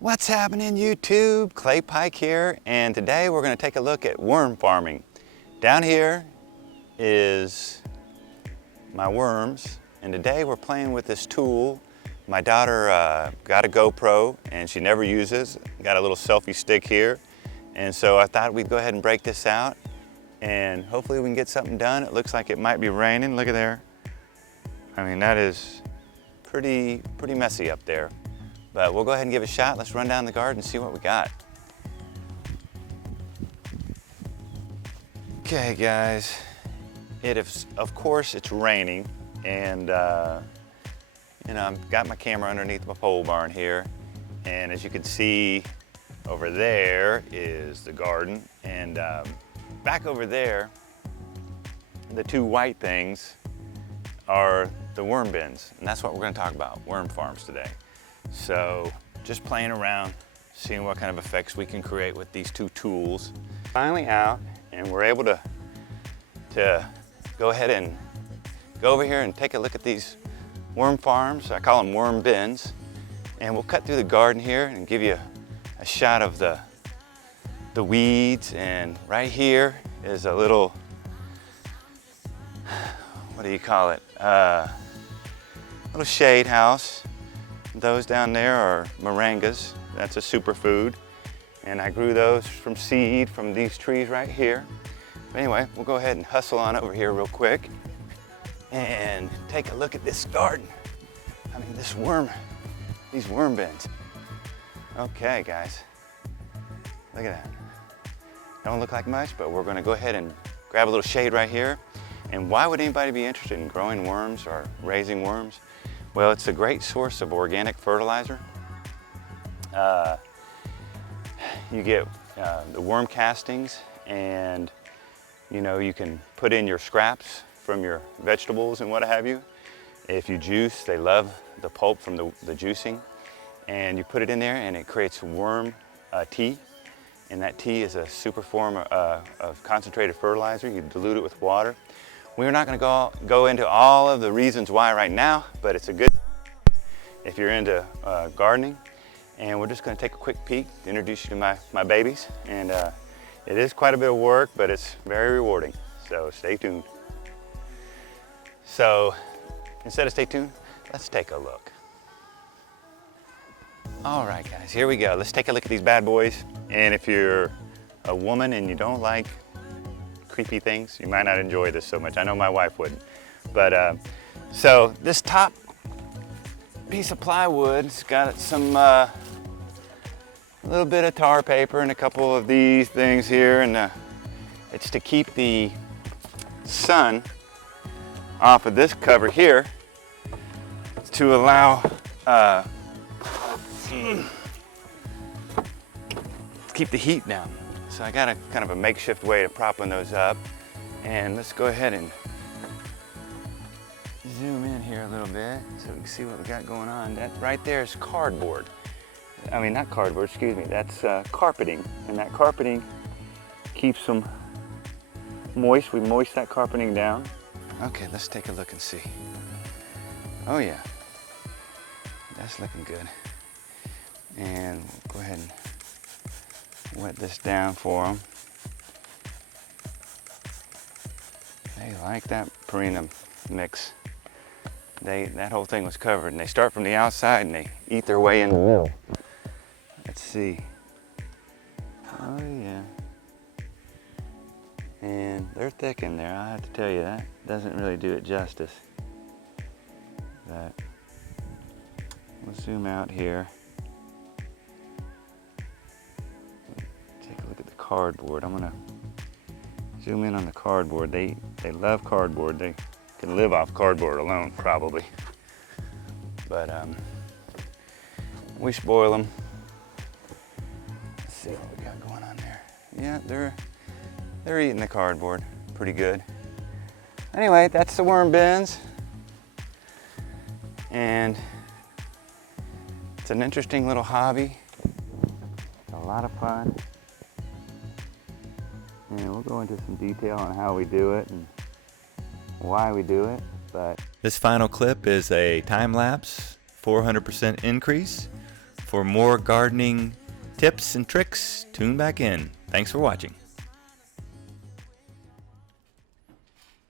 What's happening, YouTube? Clay Pike here, and today we're going to take a look at worm farming. Down here is my worms, and today we're playing with this tool. My daughter got a GoPro and she never uses. Got a little selfie stick here, and so I thought we'd go ahead and break this out and hopefully we can get something done. It looks like it might be raining. Look at there. I mean, that is pretty messy up there. But we'll go ahead and give it a shot. Let's run down the garden and see what we got. Okay, guys. Of course, it's raining, and you know, I've got my camera underneath my pole barn here, and as you can see, over there is the garden, and back over there, the two white things are the worm bins, and that's what we're going to talk about, worm farms today. So just playing around, seeing what kind of effects we can create with these two tools. Finally out, and we're able to go ahead and go over here and take a look at these worm farms. I call them worm bins. And we'll cut through the garden here and give you a shot of the weeds. And right here is a little, what do you call it? Little shade house. Those down there are moringas. That's a superfood. And I grew those from seed from these trees right here. But anyway, we'll go ahead and hustle on over here real quick and take a look at this garden. I mean, these worm bins. Okay, guys, look at that. Don't look like much, but we're gonna go ahead and grab a little shade right here. And why would anybody be interested in growing worms or raising worms? Well, it's a great source of organic fertilizer. You get the worm castings, and you know, you can put in your scraps from your vegetables and what have you. If you juice, they love the pulp from the juicing, and you put it in there and it creates worm tea, and that tea is a super form of concentrated fertilizer. You dilute it with water. We're not going to go into all of the reasons why right now, but it's a good if you're into gardening. And we're just going to take a quick peek to introduce you to my babies. And it is quite a bit of work, but it's very rewarding. So stay tuned. So instead of stay tuned, let's take a look. All right, guys, here we go. Let's take a look at these bad boys. And if you're a woman and you don't like creepy things, you might not enjoy this so much. I know my wife wouldn't. But so this top piece of plywood's got some a little bit of tar paper and a couple of these things here, and it's to keep the sun off of this cover here to allow keep the heat down. So I got a kind of a makeshift way of propping those up. And let's go ahead and zoom in here a little bit so we can see what we got going on. That right there is cardboard. I mean, not cardboard, excuse me. That's carpeting. And that carpeting keeps them moist. We moist that carpeting down. Okay, let's take a look and see. Oh yeah, that's looking good. And we'll go ahead and wet this down for them. They like that perina mix. That whole thing was covered, and they start from the outside and they eat their way in the middle. Let's see. Oh yeah. And they're thick in there, I have to tell you. That doesn't really do it justice. But we'll zoom out here. Take a look at the cardboard. I'm gonna zoom in on the cardboard. They love cardboard. They can live off cardboard alone, probably. But we spoil them. Let's see what we got going on there. Yeah, they're eating the cardboard pretty good. Anyway, that's the worm bins. And it's an interesting little hobby. It's a lot of fun. And we'll go into some detail on how we do it and why we do it, but This final clip is a time lapse, 400% increase For more gardening tips and tricks, tune back in. Thanks for watching.